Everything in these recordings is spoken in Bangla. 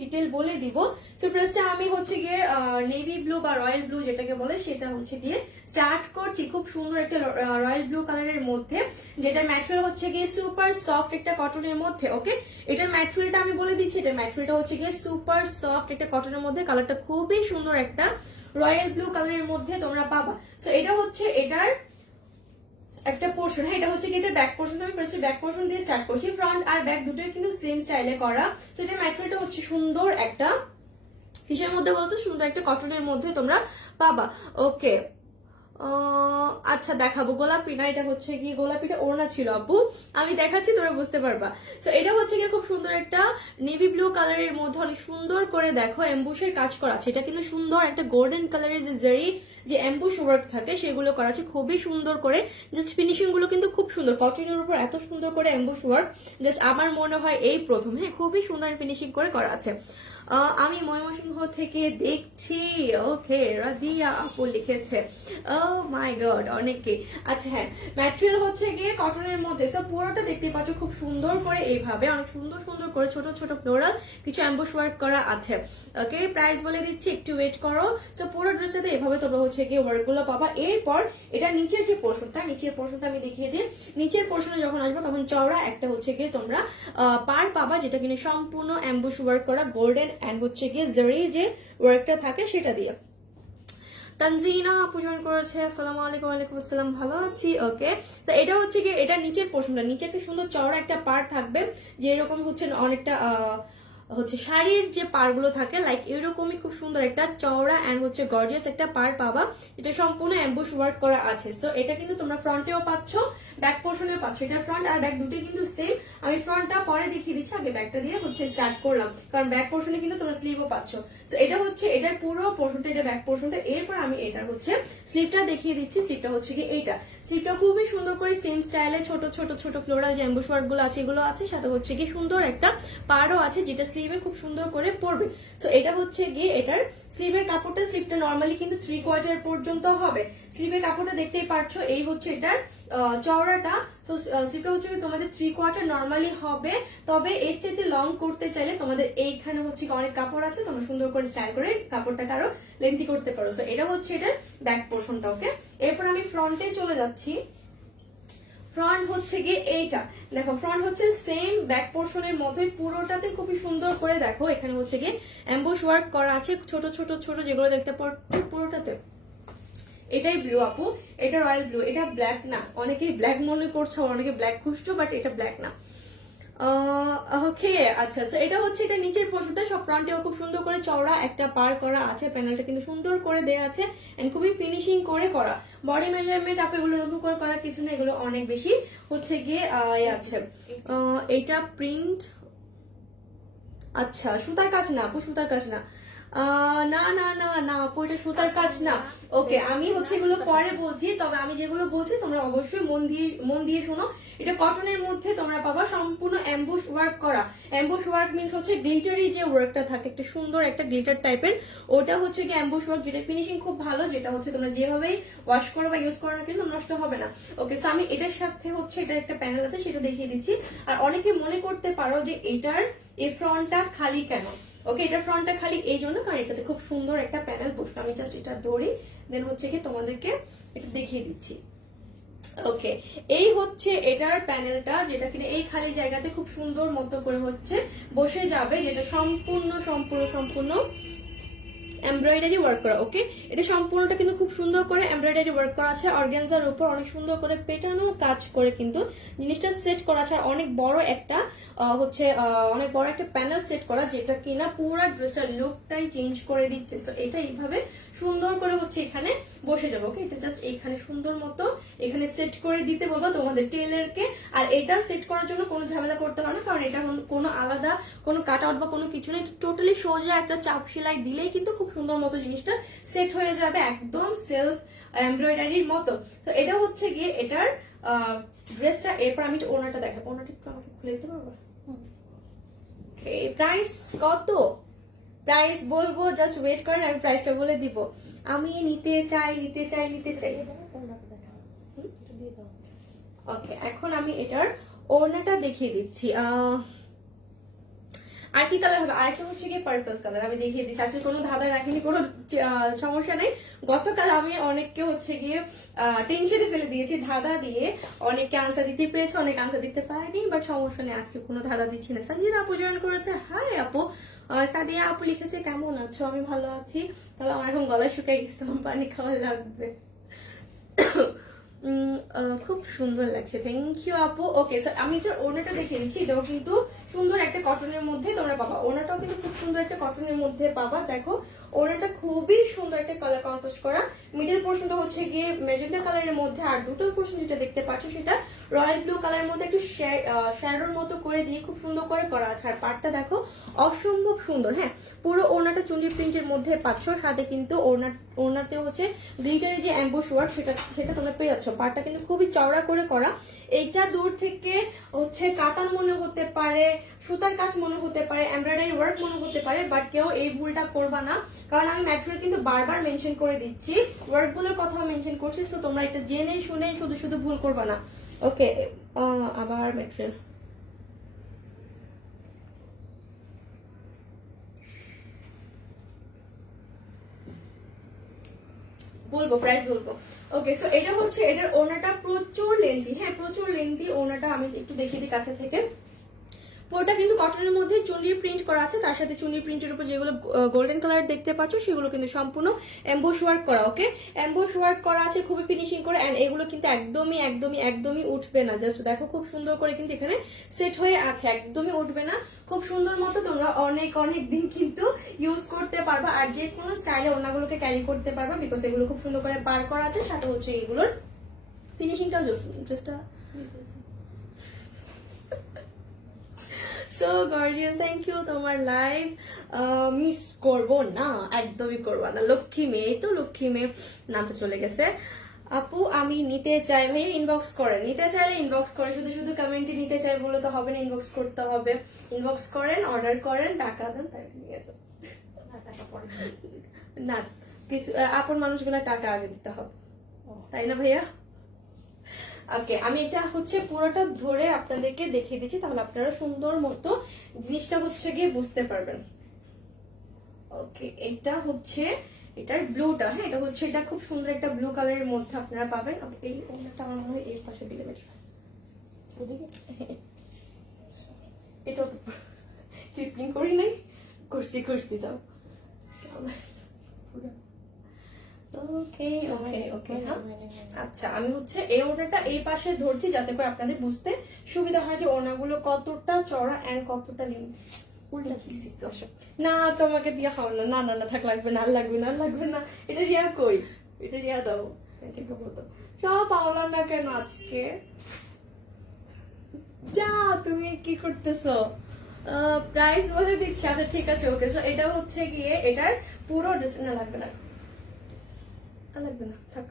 ডিটেল বলে দিব। তো ফার্স্টে আমি হচ্ছে গিয়ে নেভি ব্লু বা রয়্যাল ব্লু যেটাকে বলে সেটা হচ্ছে দিয়ে স্টার্ট করছি। খুব সুন্দর একটা রয়্যাল ব্লু কালারের মধ্যে, যেটার ম্যাটেরিয়াল হচ্ছে গিয়ে সুপার সফট একটা কটনের মধ্যে। ওকে, এটার ম্যাটেরিয়ালটা আমি বলে দিচ্ছি, এটার ম্যাটেরিয়ালটা হচ্ছে গিয়ে সুপার সফট একটা কটনের মধ্যে। কালারটা খুবই সুন্দর একটা রয়্যাল ব্লু কালারের মধ্যে তোমরা পাবা। তো এটা হচ্ছে এটার একটা পোর্শন। হ্যাঁ, এটা হচ্ছে কি এটা ব্যাক পোর্শন। আমি ফার্স্টে ব্যাক পোর্শন দিয়ে স্টার্ট করছি। ফ্রন্ট আর ব্যাক দুটোই কিন্তু সেম স্টাইলে করা। তো এটা ম্যাটেরিয়ালটা হচ্ছে সুন্দর একটা কিসের মধ্যে বলতো, সুন্দর একটা কটনের মধ্যে তোমরা পাবা। ওকে, আচ্ছা দেখাবো গোলাপি না, এটা হচ্ছে কি গোলাপিটা ওড়না ছিল আপু, আমি দেখাচ্ছি তোমরা বুঝতে পারবা। তো এটা হচ্ছে কি খুব সুন্দর একটা নেভি ব্লু কালারের মধ্যে অনেক সুন্দর করে দেখো এমবুশের কাজ করা আছে। এটা কিন্তু সুন্দর একটা গোল্ডেন কালারের যে জারি যে এমবুশ ওয়ার্ক থাকে সেগুলো করা আছে খুবই সুন্দর করে। জাস্ট ফিনিশিং গুলো কিন্তু খুব সুন্দর, কটনের উপর এত সুন্দর করে এমবুশ ওয়ার্ক জাস্ট আমার মনে হয় এই প্রথম। হ্যাঁ, খুবই সুন্দর ফিনিশিং করে করা আছে। আমি ময়মনসিংহ থেকে দেখছি। ওকে, রাদিয়া আপু লিখেছে। ও মাই গড, অনেকে। আচ্ছা হ্যাঁ, ম্যাটেরিয়াল হচ্ছে গিয়ে কটনের মধ্যে। সো পুরোটা দেখতে পাচ্ছ খুব সুন্দর করে এইভাবে অনেক সুন্দর সুন্দর করে ছোট ছোট ফ্লোরাল কিছু অ্যাম্বুশ ওয়ার্ক করা আছে। ওকে, প্রাইস বলে দিচ্ছি, একটু ওয়েট করো। সো পুরো ড্রেসটাতে এভাবে তোমরা হচ্ছে গিয়ে ওয়ার্ক গুলো পাবা। এরপর এটা নিচের যে পোর্শনটা, নিচের পোর্শনটা আমি দেখিয়ে দিই। নিচের পোর্শনে যখন আসবে তখন চওড়া একটা হচ্ছে গিয়ে তোমরা পার পাবা, যেটা কিনা সম্পূর্ণ অ্যাম্বুশ ওয়ার্ক করা গোল্ডেন এন্ড হচ্ছে গিয়ে জারি যে ওয়ার্কটা থাকে সেটা দিয়ে। তানজিনা আপু জয়েন করেছে, আসসালামু আলাইকুম। ওয়ালাইকুম আসসালাম, ভালো আছি। ওকে, তো এটা হচ্ছে কি এটা নিচের পোর্শনটা, নিচে একটা সুন্দর চওড়া একটা পার্ট থাকবে, যে এরকম হচ্ছে অনেকটা হচ্ছে শাড়ির যে পাড়গুলো থাকে লাইক এরকমই খুব সুন্দর একটা চওড়া এন্ড হচ্ছে গর্জিয়াস একটা পাড় পাবা, এটা সম্পূর্ণ অ্যাম্বুশ ওয়ার্ক করা আছে। সো এটা কিন্তু তোমরা ফ্রন্টেও পাচ্ছ, ব্যাক পোর্শনেও পাচ্ছ। এটা ফ্রন্ট আর ব্যাক দুটোই কিন্তু সেম। আমি ফ্রন্টটা পরে দেখিয়ে দিচ্ছি, আগে ব্যাকটা দিয়ে হচ্ছে স্টার্ট করলাম, কারণ ব্যাক পোর্শনে কিন্তু তোমরা স্লিভও পাচ্ছ। তো এটা হচ্ছে এটার পুরো পোর্শনটা, এটা ব্যাক পোর্শনটা। এরপর আমি এটার হচ্ছে স্লিভটা দেখিয়ে দিচ্ছি। স্লিভটা হচ্ছে কি এইটা, স্লিভটা খুবই সুন্দর করে সেম স্টাইলে ছোট ছোট ছোট ফ্লোরাল যে অ্যাম্বুশ ওয়ার্ক গুলো আছে এগুলো আছে, সাথে হচ্ছে কি সুন্দর একটা পাড়ও আছে যেটা স্লিভে খুব সুন্দর করে পড়বে। সো এটা হচ্ছে গিয়ে এটার স্লিভের কাপড়টা, স্লিভটা নর্মালি কিন্তু 3/4 পর্যন্ত হবে। স্লিভের কাপড়টা দেখতেই পাচ্ছো, এই হচ্ছে এটার চওড়াটা। তো স্লিভটা হচ্ছে তোমাদের 3/4 নর্মালি হবে, তবে এর চাইতে লং করতে চাইলে তোমাদের এইখানে হচ্ছে অনেক কাপড় আছে, তোমরা সুন্দর করে স্টাইল করে কাপড়টাকে আরো লেন্থি করতে পারো। সো এটা হচ্ছে এটার ব্যাক পোর্শনটা। ওকে, এরপর আমি ফ্রন্টে চলে যাচ্ছি। ফ্রন্ট হচ্ছে গিয়ে এইটা, দেখো ফ্রন্ট হচ্ছে সেম ব্যাক পোর্শনের মতোই, পুরোটাতে খুবই সুন্দর করে দেখো এখানে হচ্ছে গিয়ে এমবুশ ওয়ার্ক করা আছে ছোট ছোট ছোট যেগুলো দেখতে পাচ্ছ পুরোটাতে। এটাই ব্লু আপু, এটা রয়্যাল ব্লু, এটা ব্ল্যাক না। অনেকেই ব্ল্যাক মনে করছো, অনেকে ব্ল্যাক খুঁজছো, বাট এটা ব্ল্যাক না। ওকে, আচ্ছা। এটা হচ্ছে এটা নিচের পোর্শনটা, সব ফ্রন্টেও খুব সুন্দর করে চওড়া একটা পার করা আছে। প্যানেলটা কিন্তু সুন্দর করে দেওয়া আছে এন্ড খুবই ফিনিশিং করে করা। বডি মেজারমেন্ট আপনি এগুলো নতুন করে করার কিছু না, এগুলো অনেক বেশি হচ্ছে গিয়ে আছে। এইটা প্রিন্ট, আচ্ছা সুতার কাজ না আপু, সুতার কাজ না। না না না না আপু, এটা সুতার কাজ না। ওকে, আমি হচ্ছে এগুলো পরে বলছি, তবে আমি যেগুলো বলছি তোমরা অবশ্যই মন দিয়ে শোনো। এটা কটনের মধ্যে তোমরা পাবা সম্পূর্ণ অ্যাম্বুশ ওয়ার্ক করা। অ্যাম্বুশ ওয়ার্ক মিন্স হচ্ছে গ্লিটারি যে ওয়ার্কটা থাকে, একটা সুন্দর একটা গ্লিটার টাইপের, ওটা হচ্ছে কি অ্যাম্বুশ ওয়ার্ক, যেটা ফিনিশিং খুব ভালো, যেটা হচ্ছে তোমরা যেভাবেই ওয়াশ করো বা ইউজ করো না কিন্তু নষ্ট হবে না। ওকে, সো আমি এটার সাথে হচ্ছে এটার একটা প্যানেল আছে সেটা দেখিয়ে দিচ্ছি। আর অনেকে মনে করতে পারো যে এটার এই ফ্রন্টটা খালি কেন। ওকে, এটা ফ্রন্টটা খালি এই জন্য কারণ এটাতে খুব সুন্দর একটা প্যানেল বসবে। আমি জাস্ট এটা ধরি, দেন হচ্ছে কি তোমাদেরকে এটা দেখিয়ে দিচ্ছি। ওকে, এই হচ্ছে এটার প্যানেলটা, যেটা কিনা এই খালি জায়গাতে খুব সুন্দর মতো করে হচ্ছে বসে যাবে, যেটা সম্পূর্ণ সম্পূর্ণ সম্পূর্ণ এমব্রয়ডারি ওয়ার্ক করা। ওকে, এটা সম্পূর্ণটা কিন্তু খুব সুন্দর করে এমব্রয়ডারি ওয়ার্ক করা আছে, অর্গানজার উপর অনেক সুন্দর করে পেটানো কাজ করে কিন্তু জিনিসটা সেট করা আছে। আর অনেক বড় একটা হচ্ছে অনেক বড় একটা প্যানেল সেট করা, যেটা কিনা পুরো ড্রেসটার লুকটাই চেঞ্জ করে দিচ্ছে। সো এটা এইভাবে সুন্দর করে হচ্ছে এখানে বসে যাবে। ওকে, এটা জাস্ট এইখানে সুন্দর মতো এখানে সেট করে দিতে বলবো তোমাদের টেলারকে। আর এটা সেট করার জন্য কোনো ঝামেলা করতে হবে না, কারণ এটা কোনো আলাদা কোনো কাট আউট বা কোনো কিছু নেই, টোটালি সোজা একটা চাপ সেলাই দিলেই কিন্তু খুব সুন্দর মতো জিনিসটা সেট হয়ে যাবে, একদম সেলফ এমব্রয়ডারির মতো। তো এটা হচ্ছে গিয়ে এটার ড্রেসটা। এরপর আমি ওনাটা দেখাবো, ওনাটা একটু আমাকে খুলে দিতে পারবো? প্রাইস কত? প্রাইস বলবো, জাস্ট ওয়েট করেন, আমি প্রাইসটা বলে দিব। আমি নিতে চাই নিতে চাই নিতে চাই। ওকে, এখন আমি এটার ওড়নাটা দেখিয়ে দিচ্ছি। আর কি কালার হবে, আরেকটা হচ্ছে গিয়ে পার্পল কালার। আমি দেখিয়ে দিচ্ছি, আজকে কোনো ধাঁধা রাখিনি, কোনো সমস্যা নেই। গতকাল আমি অনেককে হচ্ছে গিয়ে টেনশনে ফেলে দিয়েছি ধাঁধা দিয়ে, অনেককে আনসার দিতে পেরেছে, অনেক আনসার দিতে পারেনি, বাট সমস্যা নেই, আজকে কোনো ধাঁধা দিচ্ছি না। সঞ্জিত আপু জয়েন করেছে, হাই আপু। সাদিয়া আপু লিখেছে কেমন আছো, আমি ভালো আছি, তবে আমার এখন গলা শুকাই গেছে, পানি খাওয়া লাগবে। খুব সুন্দর লাগছে, থ্যাংক ইউ আপু। ওকে স্যার, আমি এটার ওড়নাটা দেখিয়ে দিচ্ছি, এটাও কিন্তু সুন্দর একটা কটনের মধ্যে তোমরা পাবা, ওড়নাটাও কিন্তু খুব সুন্দর একটা কটনের মধ্যে পাবা। দেখো ওড়নাটা খুবই সুন্দর একটা কালার কন্ট্রাস্ট করা, মিডল পোর্শনটা হচ্ছে গিয়ে ম্যাজেন্টা কালারের মধ্যে, আর দুটো পোর্শন যেটা দেখতে পাচ্ছ সেটা রয়্যাল ব্লু কালারের মধ্যে একটু শ্যাডোর মতো করে দিয়ে খুব সুন্দর করে করা আছে। আর পাটটা দেখো অসম্ভব সুন্দর। হ্যাঁ, পুরো ওড়নাটা চুন্ডি প্রিন্টের মধ্যে পাচ্ছ, সাথে কিন্তু ওড়নাতে হচ্ছে গ্লিটারের যে এমবোস ওয়ার্ক সেটা তোমরা পেয়ে যাচ্ছ। পাটটা কিন্তু খুবই চওড়া করে করা, এইটা দূর থেকে হচ্ছে কাতান মনে হতে পারে, সুতার কাজ মনে হতে পারে, এমব্রয়ডারি ওয়ার্ক মনে হতে পারে, বাট কেউ এই ভুলটা করবা না, কারণ আমি ম্যাটেরিয়াল কিন্তু বারবার মেনশন করে দিচ্ছি, ওয়ার্ক গুলোর কথাও মেনশন করছি, তো তোমরা এটা জেনে শুনে শুধু শুধু ভুল করবা না। ওকে, আবার ম্যাটেরিয়াল বলবো, প্রাইস বলবো। ওকে, সো এটা হচ্ছে, এটার ওনাটা প্রচুর লেন্থি, হ্যাঁ প্রচুর লেন্থি ওনাটা, আমি একটু দেখিয়ে দিই কাছে থেকে। পুরোটা কিন্তু কটনের মধ্যে চুন্ডির প্রিন্ট করা আছে, তার সাথে চুন্ডির প্রিন্টের উপর যেগুলো গোল্ডেন কালার দেখতে পাচ্ছ সেগুলো কিন্তু সম্পূর্ণ এমবোস ওয়ার্ক করা। ওকে, এমবোস ওয়ার্ক করা আছে খুবই ফিনিশিং করে, এন্ড এগুলো কিন্তু একদমই একদমই একদমই উঠবে না। জাস্ট দেখো খুব সুন্দর করে কিন্তু এখানে সেট হয়ে আছে, একদমই উঠবে না, খুব সুন্দর মতো তোমরা অনেক অনেক দিন কিন্তু ইউজ করতে পারবা, আর যে কোনো স্টাইলে ওনাগুলোকে ক্যারি করতে পারবা, বিকজ এগুলো খুব সুন্দর করে পার করা আছে, সাথে হচ্ছে এগুলোর ফিনিশিংটাও just so gorgeous, thank you. তোমার লাইভ মিস করবো না, একদমই করবা না, লক্ষ্মী মেয়ে, তো লক্ষ্মী মেয়ে নামটা চলে গেছে। আপু আমি নিতে চাই, ভাই ইনবক্স করেন, নিতে চাইলে ইনবক্স করেন, শুধু শুধু কমেন্টে নিতে চাই বলে তো হবে না, ইনবক্স করতে হবে, ইনবক্স করেন, অর্ডার করেন, টাকা দেন, তাই নিয়ে যাও। না কিছু আপন মানুষগুলো টাকা আগে দিতে হবে, তাই না ভাইয়া? ওকে, আমি এটা হচ্ছে পুরোটা ধরে আপনাদেরকে দেখিয়ে দিচ্ছি, তাহলে আপনারা সুন্দর মতো জিনিসটা হচ্ছে গিয়ে বুঝতে পারবেন। ওকে, এটা হচ্ছে এটার ব্লুটা, হ্যাঁ এটা হচ্ছে, এটা খুব সুন্দর একটা ব্লু কালারের মধ্যে আপনারা পাবেন। এই ওনাটা আমার মনে হয় এই পাশে দিলে বেটার, এটাও তো ক্লিপিং করি নাই, করছি তাও। ওকে ওকে ওকে, আচ্ছা আমি হচ্ছে এই ওড়নাটা এই পাশে ধরছি যাতে করে আপনাদের বুঝতে সুবিধা হয় যে ওড়নাগুলো কতটা চড়া এন্ড কতটা লেন্থ। না তোমাকে দিয়ে খাও না, না না না থাক, লাগবে না, লাগবে না, লাগবে না, এটা রিয়া কই, এটা রিয়া দাও, সব পাওলাম না কেন আজকে, যা তুমি কি করতেছো? প্রাইস বলে দিচ্ছি, আচ্ছা ঠিক আছে। ওকে, সো এটা হচ্ছে গিয়ে এটার পুরো না লাগবে না, লাগবে না থাক।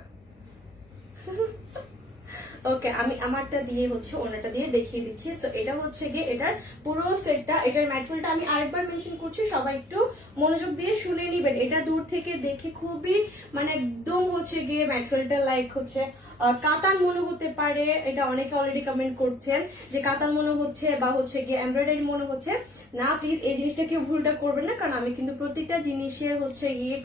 ওকে, আমি আমারটা দিয়ে হচ্ছে ওনাটা দিয়ে দেখিয়ে দিচ্ছি। সো এটা হচ্ছে গিয়ে এটার পুরো সেটটা, এটার ম্যাটেরিয়ালটা আমি আরেকবার মেনশন করছি, সবাই একটু মনোযোগ দিয়ে শুনে নিবেন। এটা দূর থেকে দেখে খুবই মানে একদম হচ্ছে গিয়ে ম্যাটেরিয়ালটা লাইক হচ্ছে কাতান মনে হতে পারে, এটা অনেকে অলরেডি কমেন্ট করছেন যে কাতান মনে হচ্ছে বা হচ্ছে গিয়ে এমব্রয়ডারি মনে হচ্ছে। না প্লিজ এই জিনিসটা কেউ ভুলটা করবেন না, কারণ আমি কিন্তু প্রত্যেকটা জিনিসের হচ্ছে গিয়ে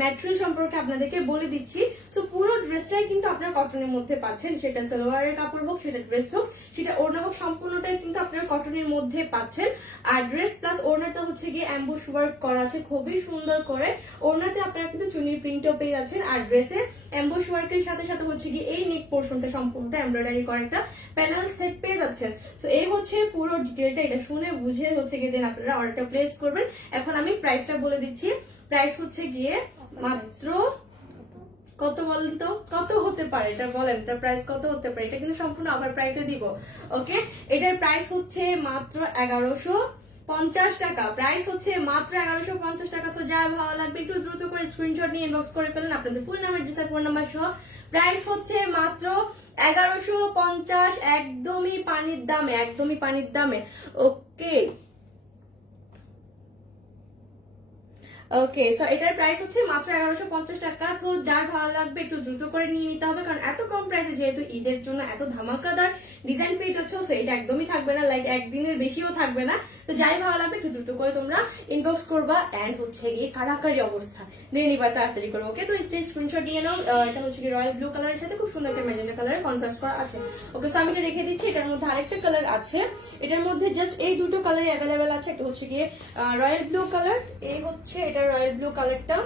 ম্যাটেরিয়াল সম্পর্কে আপনাদেরকে বলে দিচ্ছি। সো পুরো ড্রেসটাই কিন্তু আপনার কটনের মধ্যে পাচ্ছেন, সেটা সালোয়ারের কাপড় হোক, সেটা ড্রেস হোক, সেটা ওড়না হোক, সম্পূর্ণটাই কিন্তু আপনার কটনের মধ্যে পাচ্ছেন। আর ড্রেস প্লাস ওড়নাটা হচ্ছে গিয়ে অ্যাম্বুশ ওয়ার্ক করা আছে খুবই সুন্দর করে, ওড়নাতে আপনারা কিন্তু চুনির প্রিন্টও পেয়ে যাচ্ছেন, আর ড্রেসে অ্যাম্বুশ ওয়ার্কের সাথে সাথে হচ্ছে গিয়ে এই নেক পোর্শনটা সম্পূর্ণটা এমব্রয়ডারি করা একটা প্যানেল সেট পেয়ে যাচ্ছেন। তো এই হচ্ছে পুরো ডিটেলটা, এটা শুনে বুঝে হচ্ছে গিয়ে দেন আপনারা অর্ডারটা প্লেস করবেন। এখন আমি প্রাইসটা বলে দিচ্ছি, প্রাইস হচ্ছে গিয়ে মাত্র কত বলেন তো, কত হতে পারে এটা বলেন, এটার প্রাইস কত হতে পারে? এটা কিন্তু সম্পূর্ণ আবার প্রাইসে দিব। ওকে, এটার প্রাইস হচ্ছে মাত্র 1150 টাকা, প্রাইস হচ্ছে মাত্র 1150 টাকা। সো যা ভালো লাগবে একটু দ্রুত করে স্ক্রিনশট নিয়ে ইনবক্স করে ফেলেন আপনাদের ফুল নামের ডিসাইড ফোন নাম্বার সহ। প্রাইস হচ্ছে মাত্র 1150, একদমই পানির দামে, একদমই পানির দামে। ওকে ওকে, সো এটার প্রাইস হচ্ছে মাত্র 1150 টাকা। সো যার ভালো লাগবে একটু দ্রুত করে নিয়ে নিতে হবে, কারণ এত কম প্রাইসে যেহেতু ঈদের জন্য এত ধামাকাদার ডিজাইন পেয়ে যাচ্ছ। সো এটা একদমই থাকবে না, লাইক একদিনের বেশিও থাকবে না। তো যাই ভালো লাগবে একটু দ্রুত করে তোমরা ইনবক্স করবা। এন্ড হচ্ছে গিয়ে কারাকারি অবস্থা নিয়ে নিবা, তাড়াতাড়ি করবো। ওকে, তো এই স্ক্রিনশট নিয়ে নাও। এটা হচ্ছে কি রয়্যাল ব্লু কালারের সাথে খুব সুন্দর একটা ম্যাজেন্টা কালারের কন্ট্রাস্ট করা আছে। ওকে, সো আমি এটা রেখে দিচ্ছি। এটার মধ্যে আরেকটা কালার আছে, এটার মধ্যে জাস্ট এই দুটো কালার অ্যাভেলেবেল আছে। একটা হচ্ছে গিয়ে রয়্যাল ব্লু কালার, এই হচ্ছে এটা রয়্যাল ব্লু কালারটা।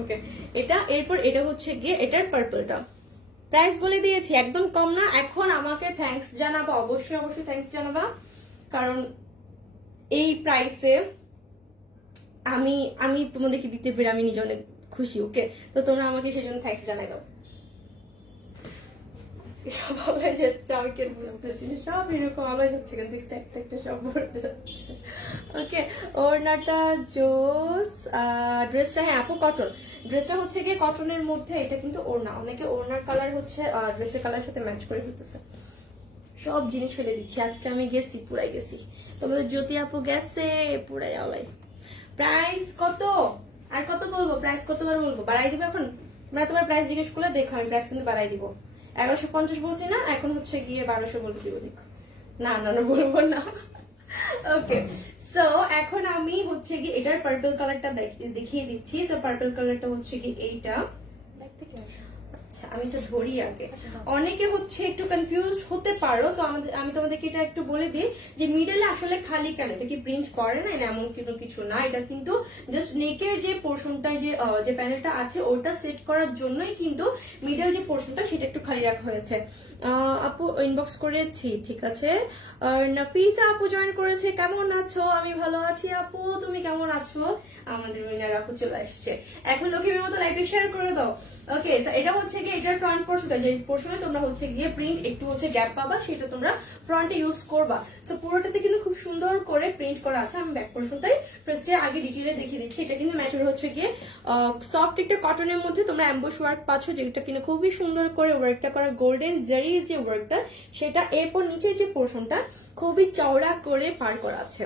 ওকে, এটা এরপর এটা হচ্ছে গিয়ে এটার পার্পলটা। প্রাইস বলে দিয়েছি একদম কম না। এখন আমাকে থ্যাঙ্কস জানাবা, অবশ্যই অবশ্যই থ্যাঙ্কস জানাবা, কারণ এই প্রাইসে আমি আমি তোমাদেরকে দিতে পেরে আমি নিজে অনেক খুশি। ওকে, তো তোমরা আমাকে সেই জন্য থ্যাঙ্কস জানাই দাও। সব যাচ্ছে, আমি কেন বুঝতেছি না, সব এরকম আওয়াজ হচ্ছে কেন দেখছি, একটা একটা সব ভরতে যাচ্ছে। ওকে, ওড়নাটা জোস, ড্রেসটা হ্যাঁ আপু কটন, ড্রেসটা হচ্ছে গিয়ে কটনের মধ্যে। এটা কিন্তু ওড়না, অনেকে ওড়নার কালার হচ্ছে ড্রেসের কালার সাথে ম্যাচ করে ফেলতেছে। সব জিনিস ফেলে দিচ্ছি আজকে, আমি গেছি পুরাই গেছি। তোমাদের জ্যোতি আপু গেছে পুরাই আওলাই। প্রাইস কত আর কত বলবো, প্রাইস কতবার বলবো, বাড়াই দিব এখন? মানে তোমার প্রাইস জিজ্ঞেস করলে দেখো আমি প্রাইস কিন্তু বাড়াই দিব। 1150 বলছি না, এখন হচ্ছে গিয়ে 1200 বলবো, দিব দেখো। না না না বলবো না। ওকে, সো এখন আমি হচ্ছে গিয়ে এটার পার্পল কালারটা দেখিয়ে দিচ্ছি। সো পার্পল কালারটা হচ্ছে কি এইটা। আচ্ছা, আমি এটা ধরি আগে। অনেকে হচ্ছে একটু কনফিউজ হতে পারো, তো আমি তোমাদেরকে এটা একটু বলে দিই যে মিডলে আসলে খালি কেন, এটা কি প্রিন্ট করে না, এমন কোনো কিছু না। এটা কিন্তু জাস্ট নেকের যে পোর্শনটা, যে প্যানেলটা আছে ওটা সেট করার জন্যই কিন্তু মিডল যে পোর্শনটা সেটা একটু খালি রাখা হয়েছে। আপু ইনবক্স করেছি, ঠিক আছে। নাফিসা আপু জয়েন করেছে, কেমন আছো? আমি ভালো আছি আপু, তুমি কেমন আছো? আমাদের মিনার আপু চলে আসছে। এখন লক্ষ্মীর মতো লাইভে শেয়ার করে দাও। ওকে, এটা হচ্ছে গিয়ে এটার ফ্রন্ট পোর্শনটা, যে পোর্শনে তোমরা হচ্ছে গিয়ে প্রিন্ট একটু হচ্ছে গ্যাপ পাবা, সেটা তোমরা ফ্রন্টে ইউজ করবা। সো পুরোটাতে কিন্তু খুব সুন্দর করে প্রিন্ট করা আছে। আমি ব্যাক পোর্শনটাই ফার্স্টে আগে ডিটেইলে দেখিয়ে দিচ্ছি। এটা কিন্তু ম্যাটেরিয়াল হচ্ছে গিয়ে সফট একটা কটনের মধ্যে তোমরা অ্যাম্বুশ ওয়ার্ক পাচ্ছ, যেটা কিন্তু খুবই সুন্দর করে ওয়ার্কটা করা, গোল্ডেন জারি যে ওয়ার্কটা সেটা। এরপর নিচের যে পোর্শনটা খুবই চওড়া করে পার করা আছে।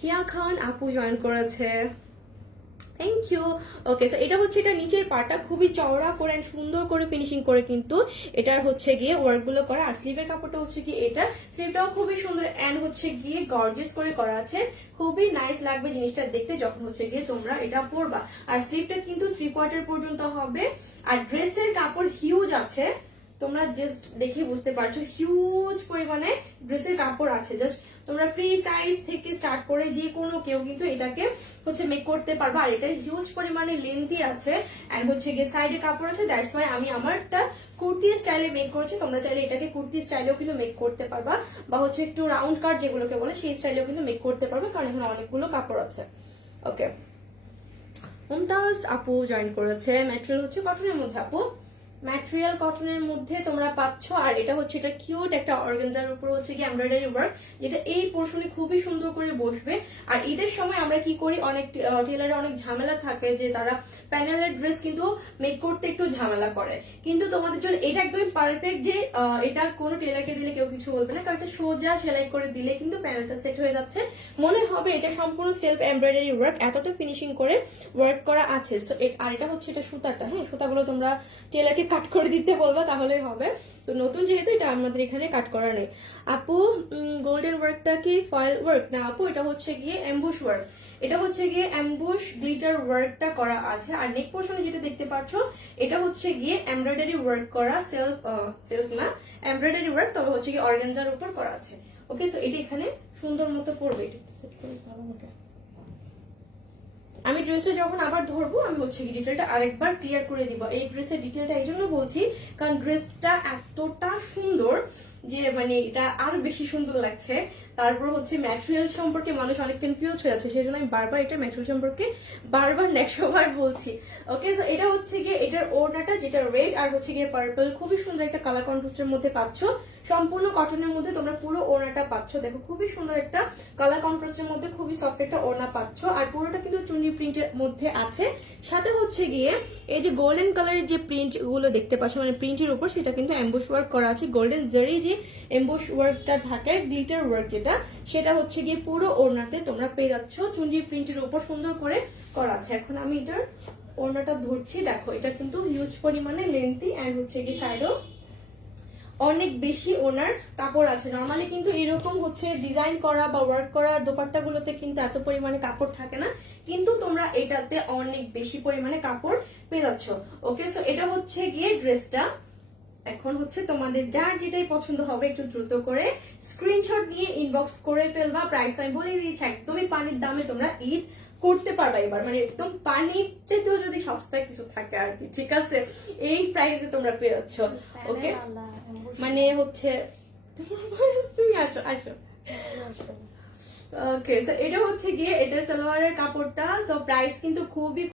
হিয়া খান আপু জয়েন করেছে, থ্যাংক ইউ। ওকে, সো এটা হচ্ছে এটা নিচের পার্টটা খুবই চওড়া করে সুন্দর করে ফিনিশিং করে কিন্তু এটার হচ্ছে গিয়ে ওয়ার্ক গুলো করা। আর স্লিভের কাপড়টা হচ্ছে কি এটা, স্লিভটাও খুবই সুন্দর এন্ড হচ্ছে গিয়ে গর্জিয়াস করে করা আছে। খুবই নাইস লাগবে জিনিসটা দেখতে যখন হচ্ছে গিয়ে তোমরা এটা পরবা। আর স্লিভটা কিন্তু 3/4 পর্যন্ত হবে। আর ড্রেসের কাপড় হিউজ আছে, তোমরা জাস্ট দেখে বুঝতে পারছো হিউজ পরিমাণে ড্রেসের কাপড় আছে। জাস্ট তোমরা ফ্রি সাইজ থেকে স্টার্ট করে যে কোনো কেউ কিন্তু এটাকে হচ্ছে মেক করতে পারবে। আর এটা হিউজ পরিমাণে লেন্থি আছে এন্ড হচ্ছে গিয়ে সাইডে কাপড় আছে। দ্যাটস ওয়াই আমি আমারটা কুর্তি স্টাইলে মেক করেছি। তোমরা চাইলে এটাকে কুর্তি স্টাইলেও কিন্তু মেক করতে পারবা, বা হচ্ছে একটু রাউন্ড কাট যেগুলোকে বলে সেই স্টাইলেও কিন্তু মেক করতে পারবে, কারণ এখানে অনেকগুলো কাপড় আছে। ওকে, মুমতাজ আপু জয়েন করেছে। ম্যাটেরিয়াল হচ্ছে কটনের মধ্যে আপু, ম্যাটেরিয়াল কটনের মধ্যে তোমরা পাচ্ছ। আর এটা হচ্ছে এটা কিউট একটা অর্গানজার উপর হচ্ছে কি এমব্রয়ডারি ওয়ার্ক, যেটা এই পোর্শনে খুবই সুন্দর করে বসবে। আর ঈদের সময় আমরা কি করি, অনেক টেলারে অনেক ঝামেলা থাকে যে তারা প্যানেলের ড্রেস কিন্তু মেক করতে একটু ঝামেলা করে, কিন্তু তোমাদের জন্য এটা একদমই পারফেক্ট যে এটা কোনো টেলারকে দিলে কেউ কিছু বলবে না, কারণ এটা সোজা সেলাই করে দিলে কিন্তু প্যানেলটা সেট হয়ে যাচ্ছে, মনে হবে এটা সম্পূর্ণ সেলফ এমব্রয়ডারি ওয়ার্ক, এতটা ফিনিশিং করে ওয়ার্ক করা আছে। আর এটা হচ্ছে এটা সুতাটা, হ্যাঁ সুতাগুলো তোমরা টেলারকে কাট করে দিতে বলবা তাহলেই হবে। তো নতুন যেহেতু এটা আমাদের এখানে কাট করা নেই। আপু গোল্ডেন ওয়ার্কটা কি ফয়েল ওয়ার্ক? না আপু, এটা হচ্ছে গিয়ে অ্যাম্বুশ ওয়ার্ক। এটা হচ্ছে গিয়ে অ্যাম্বুশ গ্লিটার ওয়ার্কটা করা আছে। আর নেক পোর্শনে যেটা দেখতে পাচ্ছ এটা হচ্ছে গিয়ে এমব্রয়ডারি ওয়ার্ক করা, সেলফ না এমব্রয়ডারি ওয়ার্ক, তবে হচ্ছে গিয়ে অর্গানজার উপর করা আছে। ওকে, সো এটা এখানে সুন্দর মতো পড়বে। এটা সেট করে ভালো মতো আমি ড্রেসটা যখন আবার ধরবো আমি হচ্ছে কি ডিটেলটা আরেকবার ক্লিয়ার করে দিব। এই ড্রেসের ডিটেলটা এই জন্য বলছি কারণ ড্রেসটা এতটা সুন্দর যে মানে এটা আরো বেশি সুন্দর লাগছে। তারপর হচ্ছে ম্যাটেরিয়াল সম্পর্কে মানুষ অনেক কনফিউজ হয়ে যাচ্ছে, সেই জন্য আমি বারবার এটা ম্যাটেরিয়াল সম্পর্কে বারবার নেক্সটবার বলছি। ওকে, সো এটা হচ্ছে গিয়ে এটার ওড়নাটা যেটা রেড আর হচ্ছে গিয়ে পার্পল, খুবই সুন্দর একটা কালার কন্ট্রাস্টের মধ্যে পাচ্ছ। সম্পূর্ণ কটনের মধ্যে তোমরা পুরো ওড়নাটা পাচ্ছ, দেখো খুবই সুন্দর একটা কালার কন্ট্রাস্টের মধ্যে খুবই সফট একটা ওড়না পাচ্ছ। আর পুরোটা কিন্তু চুনি প্রিন্টের মধ্যে আছে। সাথে হচ্ছে গিয়ে এই যে গোল্ডেন কালারের যে প্রিন্ট গুলো দেখতে পাচ্ছ মানে প্রিন্টের উপর, সেটা কিন্তু এমবস ওয়ার্ক করা আছে। গোল্ডেন জারি যে এমবস ওয়ার্কটা থাকে, গ্লিটার ওয়ার্ক যেটা, সেটা হচ্ছে গিয়ে পুরো ওড়নাতে তোমরা পেয়ে যাচ্ছ। চুনি প্রিন্টের উপর সুন্দর করে করা আছে। এখন আমি এটার ওড়নাটা ধরছি, দেখো এটা কিন্তু হিউজ পরিমাণে লেন্থি এন্ড হচ্ছে কি সাইডও অনেক বেশি ওনার কাপড় আছে। নরমালি কিন্তু এরকম হচ্ছে ডিজাইন করা বা ওয়ার্ক করা দোপাট্টা গুলোতে কিন্তু এত পরিমাণে কাপড় থাকে না, কিন্তু তোমরা এটাতে অনেক বেশি পরিমাণে কাপড় পেয়ে যাচ্ছ। ওকে, সো এটা হচ্ছে গিয়ে ড্রেসটা। এখন হচ্ছে তোমাদের যার যেটাই পছন্দ হবে একটু দ্রুত করে স্ক্রিনশট নিয়ে ইনবক্স করে ফেলবা। প্রাইস আমি বলে দিয়েছি, একদমই পানির দামে তোমরা ঈদ করতে পারবা এবার, মানে একদম পানির চেয়েও যদি সস্তায় কিছু থাকে আর কি, ঠিক আছে? এই প্রাইসে তোমরা পেয়ে যাচ্ছ। ওকে, মানে হচ্ছে তুমি আসো আসো। ওকে, এটা হচ্ছে গিয়ে এটা সালোয়ারের কাপড়টা। সো প্রাইস কিন্তু খুবই